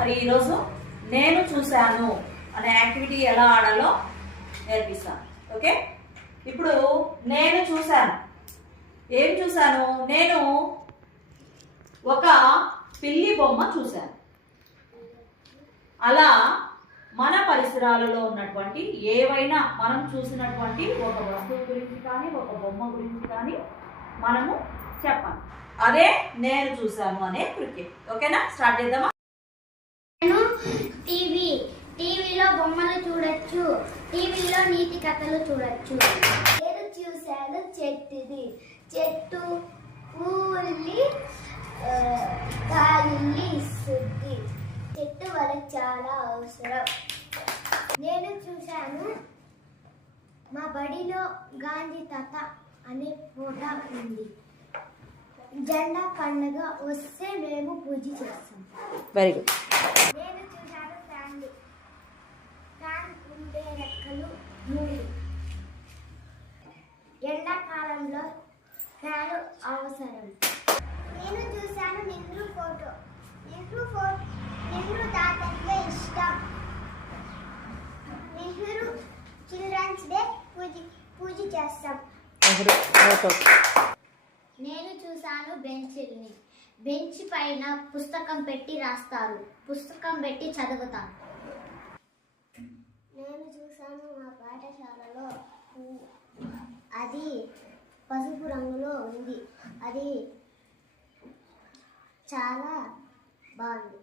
మరి ఈరోజు నేను చూశాను అనే యాక్టివిటీ ఎలా ఆడాలో నేర్పిస్తాను. ఓకే, ఇప్పుడు నేను చూశాను. ఏం చూశాను? నేను ఒక పిల్లి బొమ్మ చూశాను. అలా మన పరిసరాలలో ఉన్నటువంటి ఏవైనా మనం చూసినటువంటి ఒక వస్తువు గురించి కానీ ఒక బొమ్మ గురించి కానీ మనము చెప్పాలి. అదే నేను చూశాను అనే క్రికెట్. ఓకేనా, స్టార్ట్ చేద్దామా? నేను టీవీలో బొమ్మలు చూడొచ్చు, టీవీలో నీతి కథలు చూడొచ్చు. నేను చూశాను చెట్టుది. చెట్టు పూల్ని గాలిని ఇస్తుంది. చెట్టు మనకు చాలా అవసరం. నేను చూశాను మా బడిలో గాంధీ తాత అనే ఫోటో ఉంది. జెండా పండుగ వస్తే మేము పూజ చేస్తాం. Very good. నేను చూశాను ఫ్యాన్ ఉండే రెక్కలు 3. ఎండాకాలంలో ఫ్యాన్ అవసరం. నేను చూశాను నెహ్రూ ఫోటో. నెహ్రూ తాతయ్య ఇష్టం. నెహ్రూ చిల్డ్రన్స్ డే పూజ చేస్తాం. నేను చూశాను బెంచ్ని. బెంచ్ పైన పుస్తకం పెట్టి రాస్తారు, పుస్తకం పెట్టి చదువుతాను. నేను చూశాను మా పాఠశాలలో అది పసుపు రంగులో ఉంది. అది చాలా బాగుంది.